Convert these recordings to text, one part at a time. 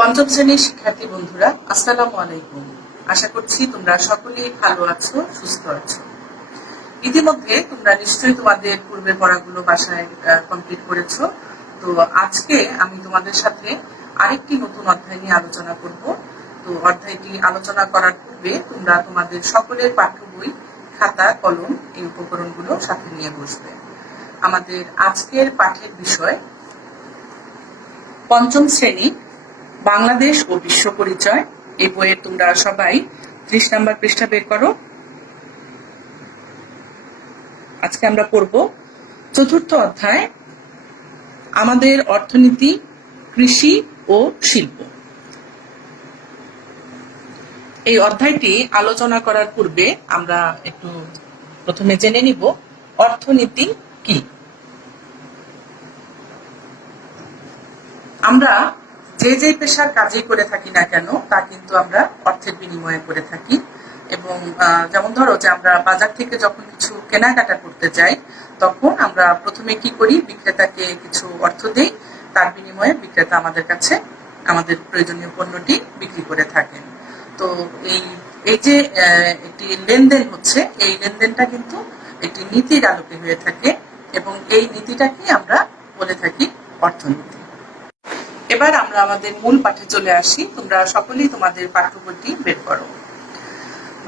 পঞ্চম শ্রেণীর শিক্ষার্থী বন্ধুরা, আসসালামু আলাইকুম। আশা করছি তোমরা সকলেই ভালো আছো, সুস্থ আছো। ইতিমধ্যে তোমরা নিশ্চয়ই তোমাদের পূর্বের পড়াগুলো বাসায় কমপ্লিট করেছো। তো আজকে আমি তোমাদের সাথে আরেকটি নতুন অধ্যায় নিয়ে আলোচনা করব। তো অধ্যায়টি আলোচনা করার পূর্বে তোমরা তোমাদের সকলের পাঠ্য বই, খাতা, কলম এই উপকরণগুলো সাথে নিয়ে বসবে। আমাদের আজকের পাঠের বিষয় পঞ্চম শ্রেণী, বাংলাদেশ ও বিশ্ব পরিচয়। এই বইয়ের তোমরা সবাই 30 নম্বর পৃষ্ঠা বের করো। আজকে আমরা পড়ব চতুর্থ অধ্যায়, আমাদের অর্থনীতি, কৃষি ও শিল্প। এই অধ্যায়টি আলোচনা করার পূর্বে আমরা একটু প্রথমে জেনে নিব অর্থনীতি কি। আমরা যে পেশার কাজই করে থাকি না কেন তা কিন্তু আমরা অর্থের বিনিময়ে করে থাকি। এবং যেমন ধরো যে আমরা বাজার থেকে যখন কিছু কেনাকাটা করতে যাই, তখন আমরা প্রথমে কি করি, বিক্রেতাকে কিছু অর্থ দেই, তার বিনিময়ে বিক্রেতা আমাদের কাছে আমাদের প্রয়োজনীয় পণ্যটি বিক্রি করে থাকেন। তো এই যে একটি লেনদেন হচ্ছে, এই লেনদেনটা কিন্তু একটি নীতির আলোকে হয়ে থাকে এবং এই নীতিটাকে আমরা বলে থাকি অর্থনীতি। এবার আমরা আমাদের মূল পাঠে চলে আসি। তোমরা সকলেই তোমাদের পাঠ্য বইটি বের করো।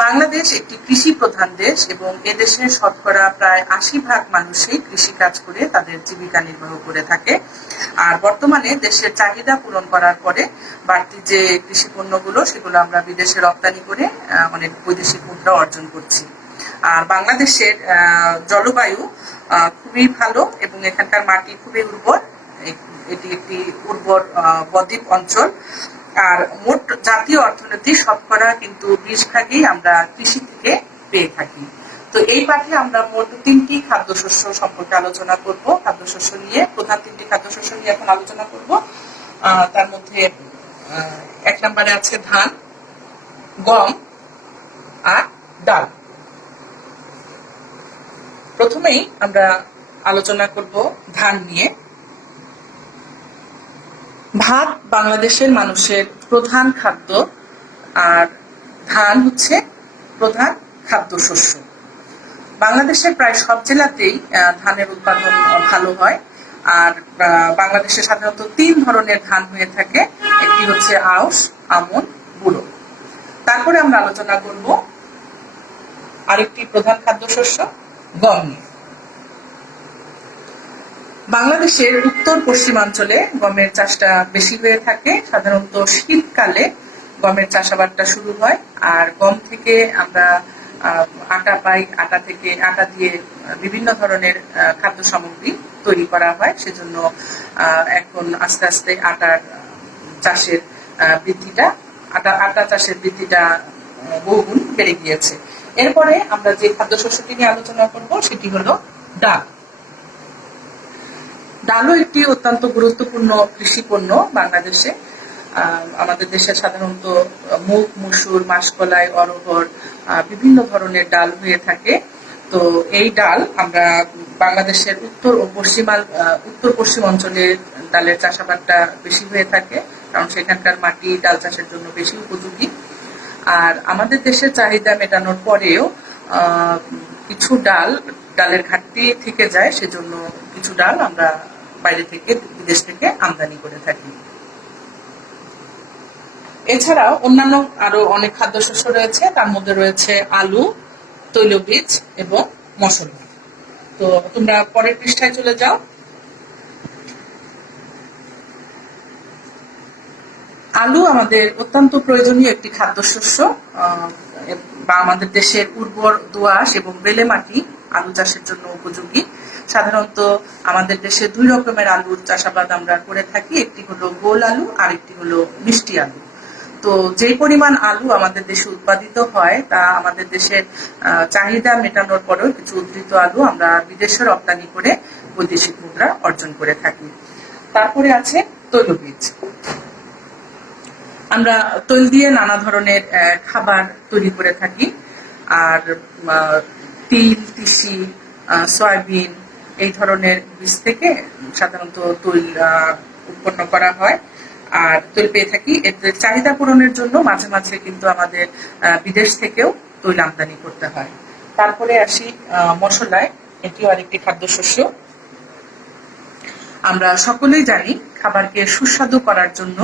বাংলাদেশ একটি কৃষি প্রধান দেশ এবং এদেশের শতকরা প্রায় 80% মানুষই কৃষি কাজ করে তাদের জীবিকা নির্বাহ করে থাকে। আর বর্তমানে দেশের চাহিদা পূরণ করার পরে বাড়তি যে কৃষি পণ্যগুলো, সেগুলো আমরা বিদেশে রপ্তানি করে অনেক বৈদেশিক মুদ্রা অর্জন করছি। আর বাংলাদেশের জলবায়ু খুবই ভালো এবং এখানকার মাটি খুবই উর্বর। এটি একটি উর্বর বদ্বীপ অঞ্চল। আর মোট জাতীয় অর্থনীতি শতকরা কিন্তু 20% আমরা কৃষি থেকে পেয়ে থাকি। তো এই পাঠে আমরা মোট 3টি খাদ্যশস্য সম্পর্কে আলোচনা করব। খাদ্যশস্য নিয়ে, প্রধান 3টি খাদ্যশস্য নিয়ে এখন আলোচনা করব। তার মধ্যে 1 নম্বরে আছে ধান, গম আর ডাল। প্রথমেই আমরা আলোচনা করব ধান নিয়ে। ভাত বাংলাদেশের মানুষের প্রধান খাদ্য, আর ধান হচ্ছে প্রধান খাদ্যশস্য। বাংলাদেশের প্রায় সব জেলাতেই ধানের উৎপাদন ভালো হয়। আর বাংলাদেশে সাধারণত 3 ধরনের ধান হয়ে থাকে। একটি হচ্ছে আউশ, আমন, বুড়ো। তারপরে আমরা আলোচনা করব আরেকটি প্রধান খাদ্যশস্য গম নিয়ে। বাংলাদেশের উত্তর পশ্চিমাঞ্চলে গমের চাষটা বেশি হয়ে থাকে। সাধারণত শীতকালে গমের চাষাবাদটা শুরু হয়। আর গম থেকে আমরা আটা পাই, আটা দিয়ে বিভিন্ন ধরনের খাদ্য সামগ্রী তৈরি করা হয়। সেজন্য এখন আস্তে আস্তে আটা চাষের বৃদ্ধিটা বহুগুণ বেড়ে গিয়েছে। এরপরে আমরা যে খাদ্যশস্যটি নিয়ে আলোচনা করব সেটি হলো ডাল। ডালও একটি অত্যন্ত গুরুত্বপূর্ণ কৃষি পণ্য বাংলাদেশে। আমাদের দেশে সাধারণত মুগ, মসুর, মাসকলাই, অরহর বিভিন্ন ধরনের ডাল হয়ে থাকে। তো এই ডাল আমরা বাংলাদেশের উত্তর পশ্চিম অঞ্চলে ডালের চাষাবাদটা বেশি হয়ে থাকে, কারণ সেখানকার মাটি ডাল চাষের জন্য বেশি উপযোগী। আর আমাদের দেশের চাহিদা মেটানোর পরেও কিছু ডালের ঘাটতি থেকে যায়, সেজন্য কিছু ডাল আমরা বাইরে থেকে, বিদেশ থেকে আমদানি করে থাকি। এছাড়াও অন্যান্য আরো অনেক খাদ্যশস্য রয়েছে। তার মধ্যে রয়েছে আলু, তৈলবীজ এবং মসলা। তো তোমরা পরের পৃষ্ঠায় চলে যাও। আলু আমাদের অত্যন্ত প্রয়োজনীয় একটি খাদ্যশস্য। বা আমাদের দেশের উর্বর দোআঁশ এবং বেলে মাটি আলু চাষের জন্য উপযোগী। সাধারণত আমাদের দেশে 2 রকমের আলুর চাষাবাদ আমরা করে থাকি। একটি হলো গোল আলু আর একটি হলো মিষ্টি আলু। তো যে পরিমাণ আলু আমাদের দেশে উৎপাদিত হয় তা আমাদের দেশের চাহিদা মেটানোর পরেও কিছু উদ্ধৃত আলু আমরা বিদেশে রপ্তানি করে বৈদেশিক মুদ্রা অর্জন করে থাকি। তারপরে আছে তৈলবীজ। আমরা তৈল দিয়ে নানা ধরনের খাবার তৈরি করে থাকি। আর তিল, তিসি, সয়াবিন এই ধরনের বীজ থেকে সাধারণত তৈল উৎপন্ন করা হয়। আর তৈল পেয়ে থাকি। এদের চাহিদা পূরণের জন্য মাঝে মাঝে কিন্তু আমাদের বিদেশ থেকেও তৈল আমদানি করতে হয়। তারপরে আসি মশলায়, এটিও আরেকটি খাদ্যশস্য। আমরা সকলেই জানি খাবারকে সুস্বাদু করার জন্য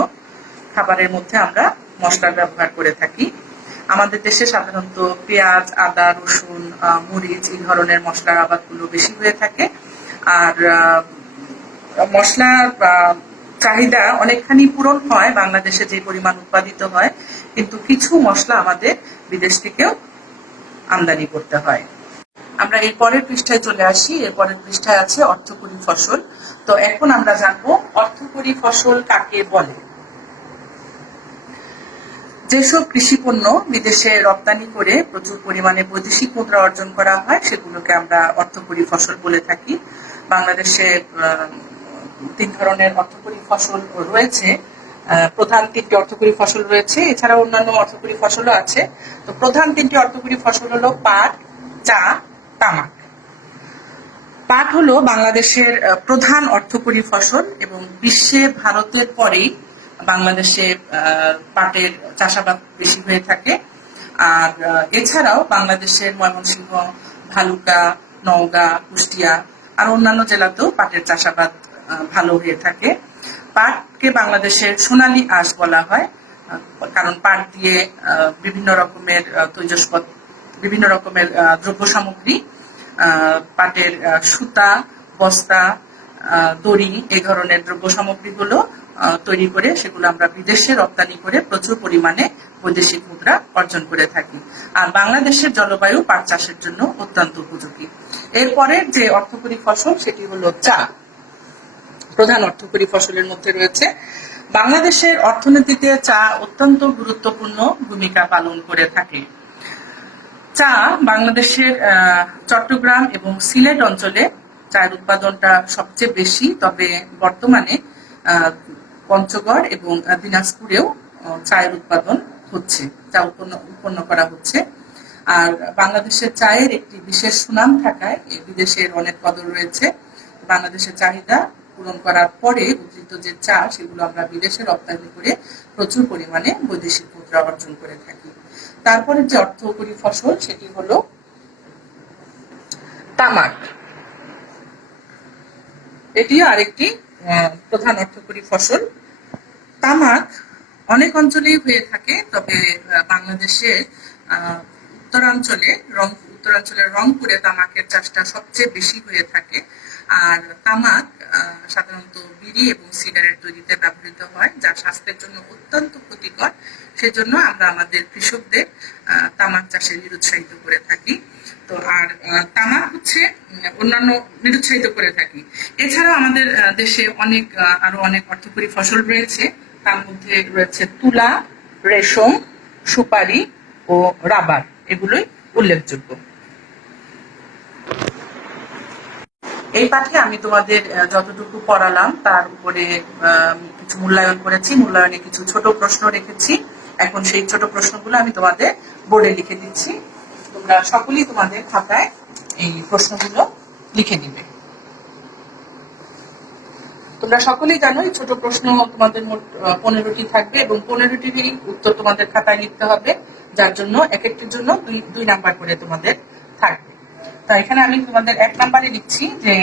খাবারের মধ্যে আমরা মশলার ব্যবহার করে থাকি। আমাদের দেশে সাধারণত পেঁয়াজ, আদা, রসুন, মরিচ এই ধরনের মশলার আবাদগুলো বেশি হয়ে থাকে। আর মশলার চাহিদা অনেকখানি পূরণ হয় বাংলাদেশে যে পরিমাণ উৎপাদিত হয়, কিন্তু কিছু মশলা আমাদের বিদেশ থেকেও আমদানি করতে হয়। আমরা এর পরের পৃষ্ঠায় চলে আসি। এর পরের পৃষ্ঠায় আছে অর্থকরী ফসল। তো এখন আমরা জানবো অর্থকরী ফসল কাকে বলে। যেসব কৃষি পণ্য বিদেশে রপ্তানি করে প্রচুর পরিমাণে বৈদেশিক মুদ্রা অর্জন করা হয় সেগুলোকে আমরা অর্থকরী ফসল বলে থাকি। বাংলাদেশে 3 ধরনের অর্থকরী ফসল রয়েছে। প্রধান 3টি অর্থকরী ফসল রয়েছে, এছাড়া অন্যান্য অর্থকরী ফসলও আছে। তো প্রধান 3টি অর্থকরী ফসল হলো পাট, চা, তামাক। পাট হলো বাংলাদেশের প্রধান অর্থকরী ফসল এবং বিশ্বে ভারতের পরেই বাংলাদেশে পাটের চাষাবাদ বেশি হয়ে থাকে। আর এছাড়াও বাংলাদেশের ময়মনসিংহ, ভালুকা, নওগাঁ, কুষ্টিয়া আর অন্যান্য জেলাতেও পাটের চাষাবাদ ভালো হয়ে থাকে। পাটকে বাংলাদেশের সোনালী আঁশ বলা হয়, কারণ পাট দিয়ে বিভিন্ন রকমের তৈজসপদ, বিভিন্ন রকমের দ্রব্য সামগ্রী, পাটের সুতা, বস্তা, দড়ি এই ধরনের দ্রব্য সামগ্রীগুলো তৈরি করে সেগুলো আমরা বিদেশে রপ্তানি করে প্রচুর পরিমাণে বৈদেশিক মুদ্রা অর্জন করে থাকি। আর বাংলাদেশের জলবায়ু পাট চাষের জন্য অত্যন্ত উপযোগী। এরপরের যে অর্থকরী ফসল সেটি হলো চা। প্রধান অর্থকরী ফসলের মধ্যে রয়েছে। বাংলাদেশের অর্থনীতিতে চা অত্যন্ত গুরুত্বপূর্ণ ভূমিকা পালন করে থাকে। চা বাংলাদেশের চট্টগ্রাম এবং সিলেট অঞ্চলে চায়ের উৎপাদনটা সবচেয়ে বেশি, তবে বর্তমানে পঞ্চগড় এবং দিনাজপুরেও চায়ের উৎপাদন হচ্ছে, চা উৎপন্ন করা হচ্ছে। আর বাংলাদেশের চায়ের একটি বিশেষ সুনাম থাকায় বিদেশের অনেক কদর রয়েছে। বাংলাদেশের চাহিদা পূরণ করার পরে উদ্ধৃত যে চা সেগুলো আমরা বিদেশে রপ্তানি করে প্রচুর পরিমাণে বৈদেশিক মুদ্রা অর্জন করে থাকি। তারপরে যে অর্থকরী ফসল সেটি হলো তামাক। এটিও আরেকটি প্রধান অর্থকরী ফসল। তামাক অনেক অঞ্চলেই হয়ে থাকে, তবে বাংলাদেশের উত্তরাঞ্চলের রংপুরে তামাকের চাষটা সবচেয়ে বেশি হয়ে থাকে। আর তামাক সাধারণত বিড়ি এবং সিগারেট তৈরিতে ব্যবহৃত হয়, যা স্বাস্থ্যের জন্য অত্যন্ত ক্ষতিকর। সেজন্য আমরা আমাদের কৃষকদের তামাক চাষে নিরুৎসাহিত করে থাকি। তো আর তামাক হচ্ছে অন্যান্য নিরুৎসাহিত করে থাকি। এছাড়া আমাদের দেশে আরো অনেক অর্থকরী ফসল রয়েছে। তার মধ্যে রয়েছে তুলা, রেশম, সুপারি ও রাবার, এগুলোই উল্লেখযোগ্য। এই পাঠে আমি তোমাদের যতটুকু পড়ালাম তার উপরে কিছু মূল্যায়ন করেছি, মূল্যায়নে কিছু ছোট প্রশ্ন রেখেছি। এখন সেই ছোট প্রশ্নগুলো আমি তোমাদের বোর্ডে লিখে দিচ্ছি। তোমরা সকলেই তোমাদের খাতায় এই প্রশ্নগুলো লিখে নিবে। তোমরা সকলেই জানো এই ছোট প্রশ্ন তোমাদের মোট 15টি থাকবে এবং 15টিরই উত্তর তোমাদের খাতায় লিখতে হবে, যার জন্য এক একটির জন্য 2 নাম্বার করে তোমাদের থাকবে। তো এখানে আমি তোমাদের 1 নাম্বারে লিখছি যে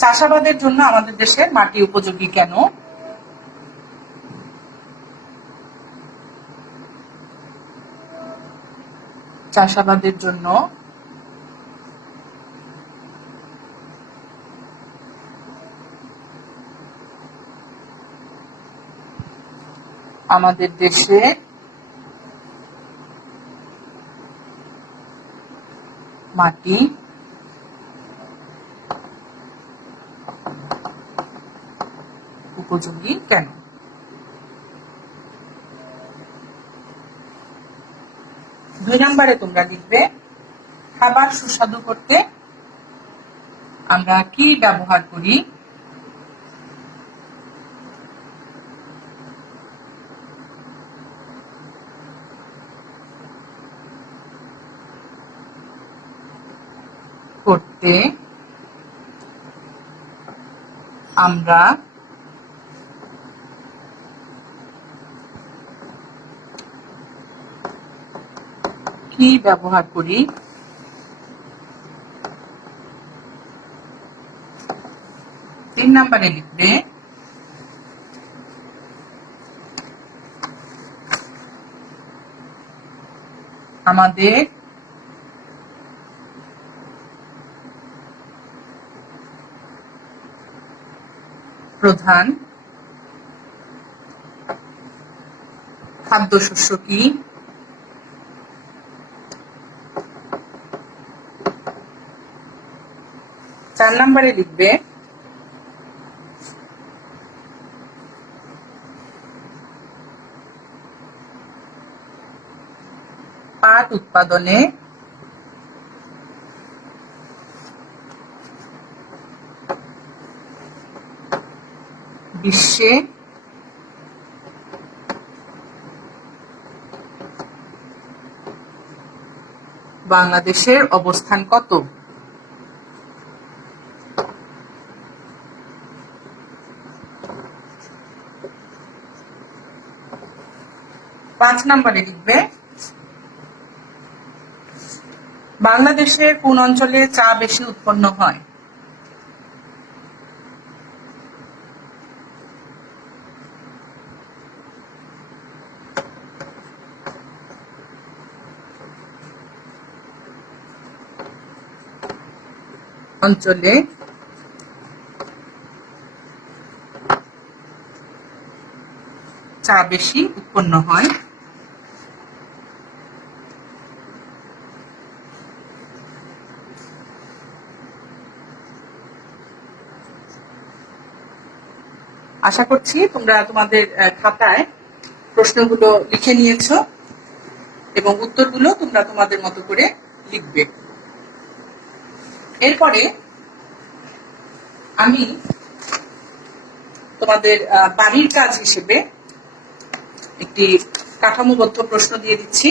চাষাবাদের জন্য আমাদের দেশের মাটি উপযোগী কেন। চাষাবাদের জন্য আমাদের দেশে মাটি উপযোগী কেন। 2 নাম্বারে তোমরা লিখবে খাবার সুস্বাদু করতে আমরা কি ব্যবহার করি। করতে আমরা কি ব্যবহার করি? তিন নম্বরে লিখবে আমাদের প্রধান খাদ্যশস্য কি? চার নম্বরে লিখবে পাট উৎপাদনে বিশ্বে বাংলাদেশের অবস্থান কত? পাঁচ নম্বরে লিখবে বাংলাদেশের কোন অঞ্চলে চা বেশি উৎপন্ন হয়? অঞ্চলে চা বেশি উৎপন্ন হয়। আশা করছি তোমরা তোমাদের খাতায় প্রশ্নগুলো লিখে নিয়েছো এবং উত্তরগুলো তোমরা তোমাদের মতো করে লিখবে। এরপরে আমি তোমাদের বাড়ির কাজ হিসেবে একটি কাঠামোবদ্ধ প্রশ্ন দিয়ে দিচ্ছি।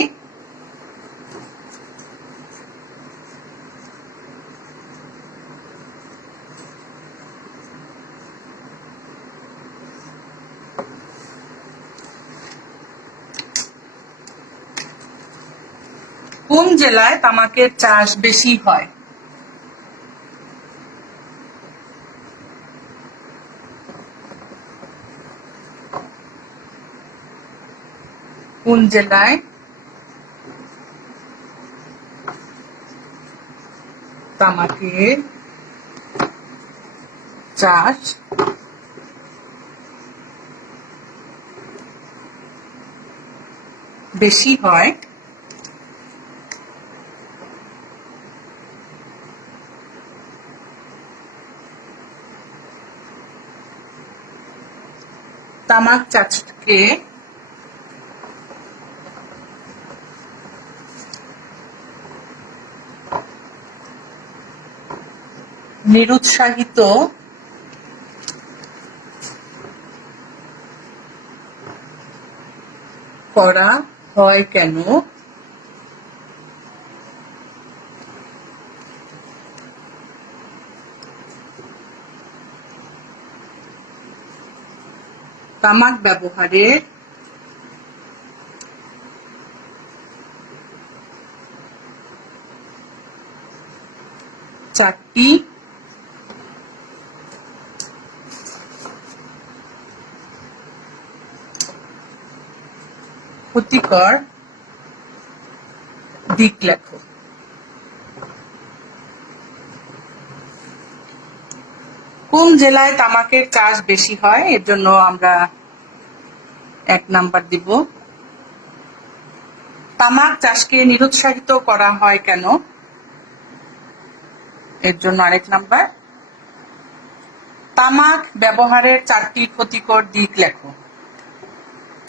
কোন জেলায় তামাকের চাষ বেশি হয়? কোন জেলায় তামাকের চাষ বেশি হয়? তামাক চাষকে নিরুৎসাহিত করা হয় কেন? তামাক ব্যবহারের চারটি ক্ষতিকর দিক লেখো। কোন জেলায় তামাকের চাষ বেশি হয়? এর জন্য আমরা 1 নাম্বার দিব। তামাক চাষকে নিরুৎসাহিত করা হয় কেন? এর জন্য আরেক নাম্বার। তামাক ব্যবহারের 4টি ক্ষতিকর দিক লেখো।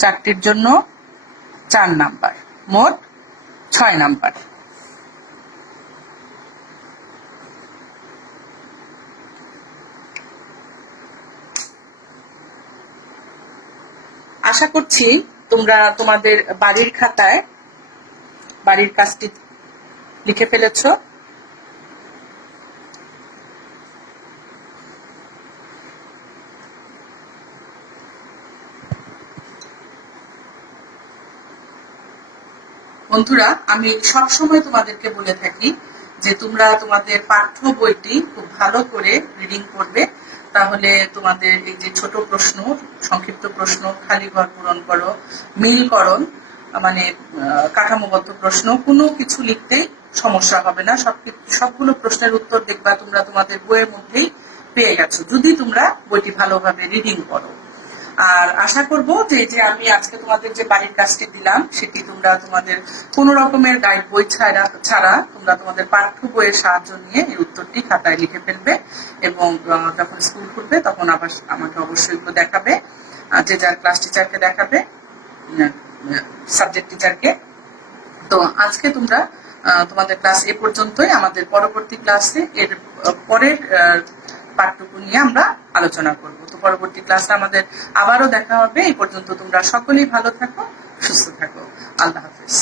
4টির জন্য 4 নাম্বার, মোট 6 নাম্বার। আশা করছি তোমরা তোমাদের বাড়ির খাতায় বাড়ির কাজটি লিখে ফেলেছো। বন্ধুরা, আমি সব সময় তোমাদেরকে বলে থাকি যে তোমরা তোমাদের পাঠ্য বইটি খুব ভালো করে রিডিং করবে, তাহলে তোমাদের এই যে ছোট প্রশ্ন, সংক্ষিপ্ত প্রশ্ন, খালি ঘর পূরণ করো, মিলকরণ মানে কাঠামোবদ্ধ প্রশ্ন, কোনো কিছু লিখতেই সমস্যা হবে না। সবগুলো প্রশ্নের উত্তর দেখবা তোমরা তোমাদের বইয়ের মধ্যেই পেয়ে গেছো, যদি তোমরা বইটি ভালোভাবে রিডিং করো। আর আশা করব যে আমি আজকে তোমাদের যে বাড়ির কাজটি দিলাম সেটি তোমরা তোমাদের কোনো রকমের গাইড বই ছাড়া তোমরা তোমাদের পাঠ্য বইয়ের সাহায্য নিয়ে এই উত্তরটি খাতায় লিখে ফেলবে, এবং যখন স্কুল খুলবে তখন আবার আমাকে অবশ্যই এগুলো দেখাবে, যে যার ক্লাস টিচারকে দেখাবে, সাবজেক্ট টিচারকে। তো আজকে তোমরা তোমাদের ক্লাস এ পর্যন্তই। আমাদের পরবর্তী ক্লাসে এর পরের পাঠটুকু নিয়ে আমরা আলোচনা করব। তো পরবর্তী ক্লাসে আমাদের আবারও দেখা হবে। এই পর্যন্ত তোমরা সকলেই ভালো থাকো, সুস্থ থাকো। আল্লাহ হাফেজ।